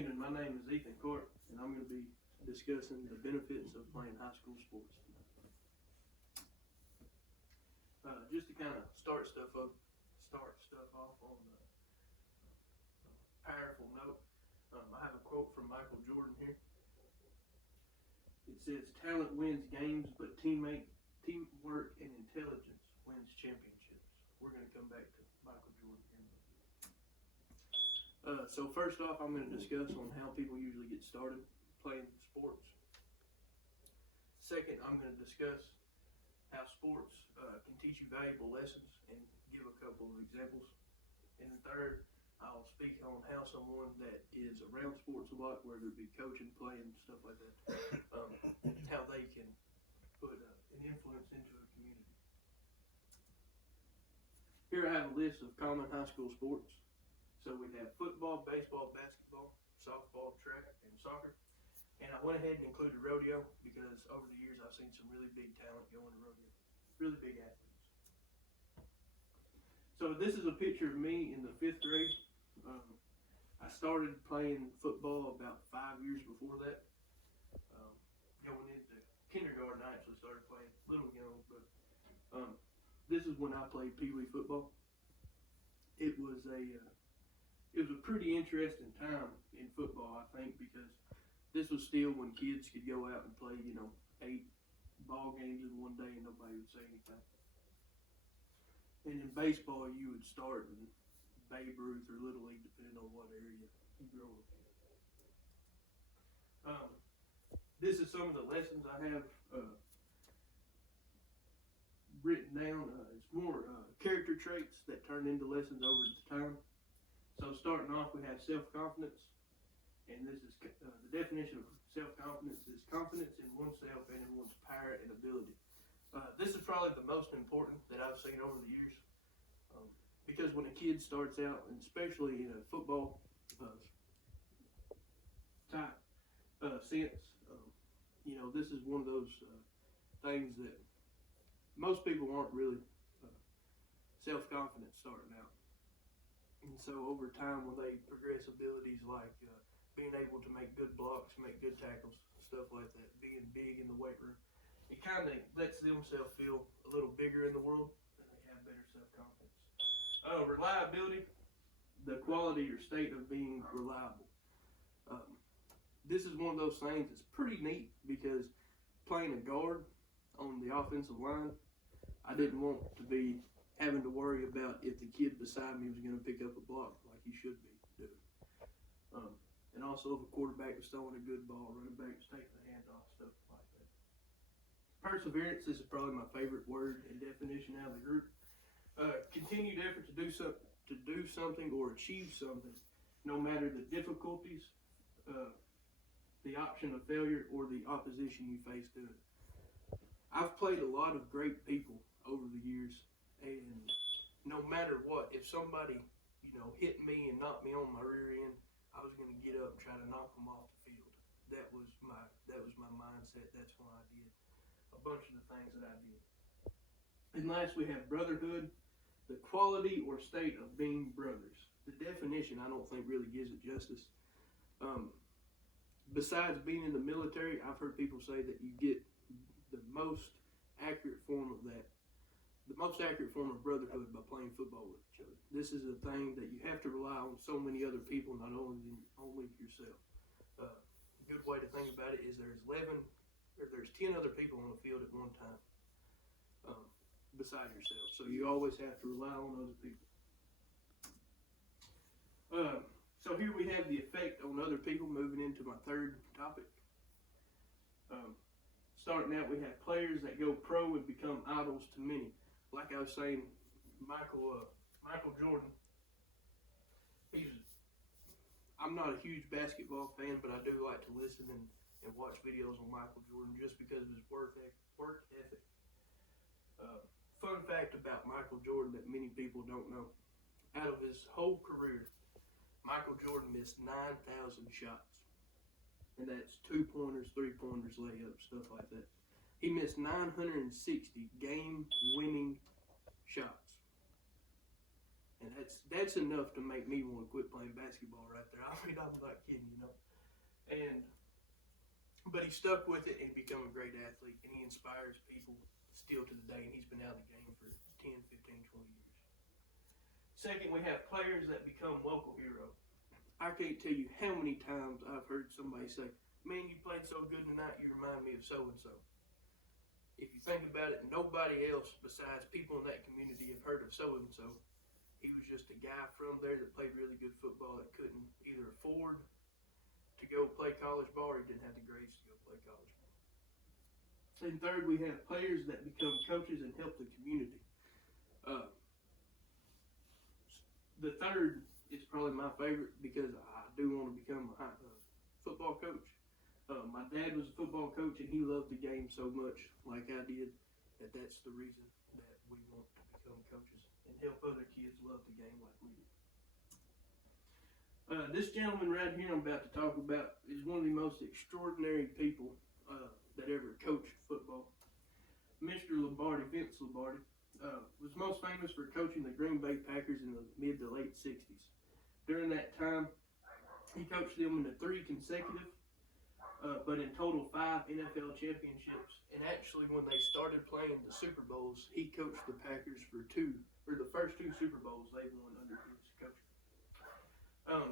evening. My name is Ethan Court, and I'm going to be discussing the benefits of playing high school sports. Just to kind of start stuff off on a powerful note, I have a quote from Michael Jordan here. It says, "Talent wins games, but teamwork and intelligence wins championships." We're going to come back to Michael Jordan here. So first off, I'm going to discuss on how people usually get started playing sports. Second, I'm going to discuss how sports can teach you valuable lessons and give a couple of examples. And then third, I'll speak on how someone that is around sports a lot, whether it be coaching, playing, stuff like that, how they can put an influence into a community. Here I have a list of common high school sports. So we have football, baseball, basketball, softball, track, and soccer. And I went ahead and included rodeo because over the years I've seen some really big talent going to rodeo. Really big athletes. So this is a picture of me in the 5th grade. I started playing football about 5 years before that. Going into kindergarten, I actually started playing little young, but this is when I played Pee Wee football. It was a pretty interesting time in football, I think, because this was still when kids could go out and play, 8 ball games in one day and nobody would say anything. And in baseball, you would start in Babe Ruth or Little League, depending on what area you grow up in. This is some of the lessons I have written down. It's more character traits that turn into lessons over time. So starting off, we have self-confidence, and this is the definition of self-confidence is confidence in oneself and in one's power and ability. This is probably the most important that I've seen over the years, because when a kid starts out, and especially in a football type sense, this is one of those things that most people aren't really self-confident starting out. And so over time, when they progress abilities like being able to make good blocks, make good tackles, stuff like that, being big in the weight room, it kind of lets themselves feel a little bigger in the world, and they have better self-confidence. Reliability, the quality or state of being reliable. This is one of those things that's pretty neat because playing a guard on the offensive line, I didn't want to be having to worry about if the kid beside me was going to pick up a block like he should be doing. And also if a quarterback was throwing a good ball, running back was taking the handoff, stuff like that. Perseverance, this is probably my favorite word and definition out of the group. Continued effort to do something or achieve something, no matter the difficulties, the option of failure, or the opposition you face doing it. I've played a lot of great people over the years, and no matter what, if somebody, hit me and knocked me on my rear end, I was going to get up and try to knock them off the field. That was my mindset. That's why I did a bunch of the things that I did. And last, we have brotherhood, the quality or state of being brothers. The definition, I don't think, really gives it justice. Besides being in the military, I've heard people say that you get the most accurate form of that. The most accurate form of brotherhood by playing football with each other. This is a thing that you have to rely on so many other people, not only yourself. A good way to think about it is there's 10 other people on the field at one time beside yourself. So you always have to rely on other people. So here we have the effect on other people, moving into my third topic. Starting out, we have players that go pro and become idols to many. Like I was saying, Michael Jordan, I'm not a huge basketball fan, but I do like to listen and watch videos on Michael Jordan just because of his work ethic. Fun fact about Michael Jordan that many people don't know. Out of his whole career, Michael Jordan missed 9,000 shots. And that's 2-pointers, 3-pointers, layups, stuff like that. He missed 960 game-winning shots. And that's enough to make me want to quit playing basketball right there. I mean, I'm not kidding, you know. But he stuck with it and become a great athlete, and he inspires people still to the day, and he's been out of the game for 10, 15, 20 years. Second, we have players that become local heroes. I can't tell you how many times I've heard somebody say, man, you played so good tonight, you remind me of so-and-so. If you think about it, nobody else besides people in that community have heard of so-and-so. He was just a guy from there that played really good football that couldn't either afford to go play college ball or he didn't have the grades to go play college ball. And third, we have players that become coaches and help the community. The third is probably my favorite because I do want to become a football coach. My dad was a football coach and he loved the game so much like I did that's the reason that we want to become coaches and help other kids love the game like we do. This gentleman right here I'm about to talk about is one of the most extraordinary people that ever coached football. Mr. Lombardi, Vince Lombardi, was most famous for coaching the Green Bay Packers in the mid to late 60s. During that time, he coached them in 3 consecutive, but in total 5 NFL championships. And actually, when they started playing the Super Bowls, he coached the Packers for the first 2 Super Bowls they won under his coaching.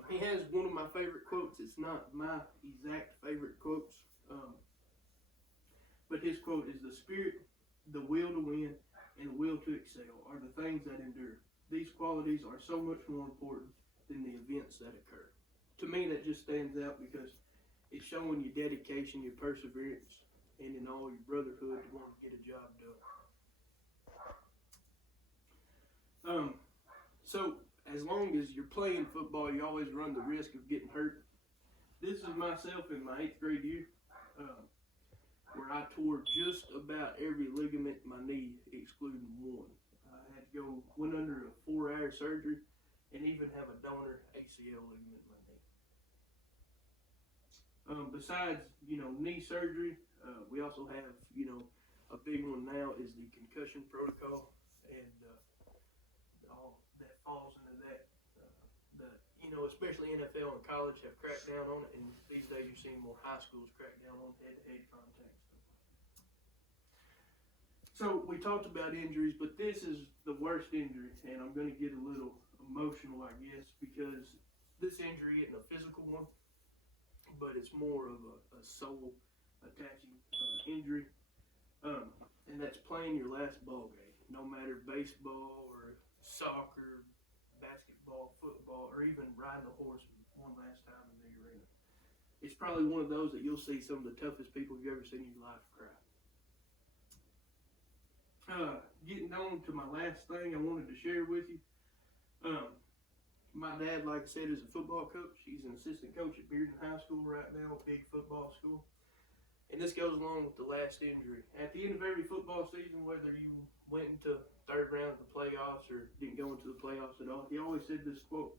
He has one of my favorite quotes. It's not my exact favorite quotes, but his quote is, "The spirit, the will to win, and the will to excel are the things that endure. These qualities are so much more important than the events that occur." To me, that just stands out because it's showing your dedication, your perseverance, and in all your brotherhood to want to get a job done. So as long as you're playing football, you always run the risk of getting hurt. This is myself in my 8th grade year, where I tore just about every ligament in my knee, excluding one. I had to went under a 4-hour surgery and even have a donor ACL ligament in my knee. Besides, knee surgery, we also have, a big one now is the concussion protocol, and all that falls into that. Especially NFL and college have cracked down on it, and these days you're seeing more high schools crack down on head-to-head contact stuff. So we talked about injuries, but this is the worst injury, and I'm going to get a little emotional, I guess, because this injury isn't a physical one, but it's more of a soul attaching injury, and that's playing your last ball game. No matter baseball or soccer, basketball, football, or even riding a horse one last time in the arena. It's probably one of those that you'll see some of the toughest people you've ever seen in your life cry. Getting on to my last thing I wanted to share with you. My dad, like I said, is a football coach. He's an assistant coach at Bearden High School right now, a big football school. And this goes along with the last injury. At the end of every football season, whether you went into 3rd round of the playoffs or didn't go into the playoffs at all, he always said this quote.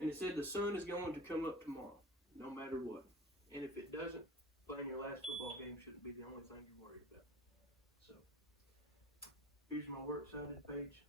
And it said, "The sun is going to come up tomorrow, no matter what. And if it doesn't, playing your last football game shouldn't be the only thing you worry about." So, here's my works cited page.